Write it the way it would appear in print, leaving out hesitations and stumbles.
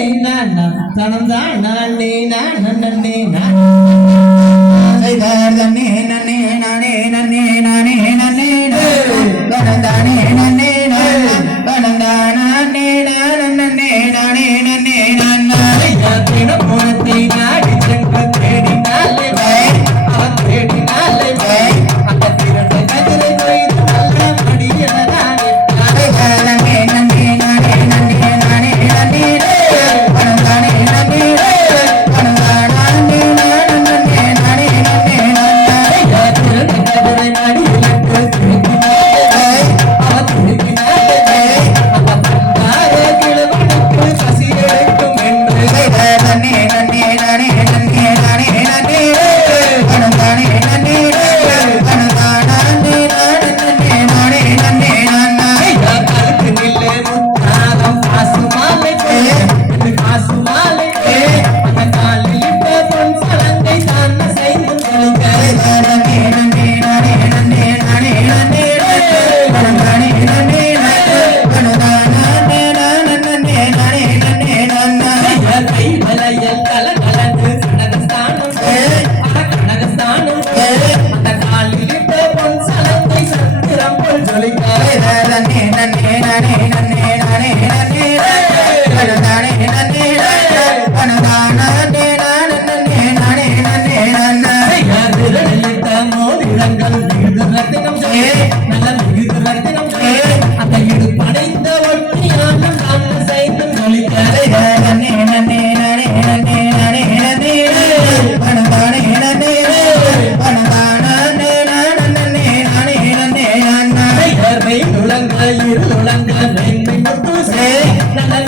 தனம் தான் நானே நானே நன்னே நன்னே நானே நன்னே நானே நன்னே கணந்தானே நன்னே கணந்தானே நன்னே நானே நன்னே நன்னாய் தினம் போனத்தை நாடி சென்று தேடினாலே அவன் தேடினாலே அந்த திரண்டை கதிரை கொய்து நல்ல மடியனதானே நன்னே நன்னே நானே நன்னே நானே நன்னே கணந்தானே நன்னே கணந்தானே நன்னே நானே நன்னே நன்னாய் திரண்டை கதிரை மடியிலிட்டு தேடினாலே அவன் தேடினாலே அவன் தந்தாரே கிழவனுக்கு பசி எடுக்கும் என்று நன்னே நன்னே நானே நன்னே நானே நன்னே கணந்தானே நன்னே கணந்தானே நன்னே நானே நன்னே நன்னாய் கழுத்து நில்லே முத்தாரம் காசு மாலை காசு மாலை அந்த காலில் இட்ட பொன் சலங்கை தான் செய்து கொள்க நன்னே நன்னே நானே நன்னே நானே நன்னே கணந்தானே நன்னே கணந்தானே நன்னே நானே நன்னே நன்னாய் கை வளையல் கலகலந்து கனகஸ்தானம் கனகஸ்தானம் அந்த காலில் இட்ட பொன் சலங்கை சந்திரம் போல் ஜொலிக்க நன்னே நன்னே நானே நன்னே நானே நன்னே கணந்தானே நன்னே கணந்தானே நன்னே நானே நன்னே நன்னாய் திருநெல்லிட்ட மோதிரங்கள் மிகுது ரத்தினம் நல்ல மிகுது ரத்தினம் அந்த இடு படைந்த ஒட்டியாலும் நாம் செய்து ஜொலிக்க நன்னே நன்னே நானே நன்னே நானே நன்னே கணந்தானே நன்னே கணந்தானே நன்னே நானே நன்னே நன்னாய் உலங்க இரு உலங்க மென்மை முத்து நல்ல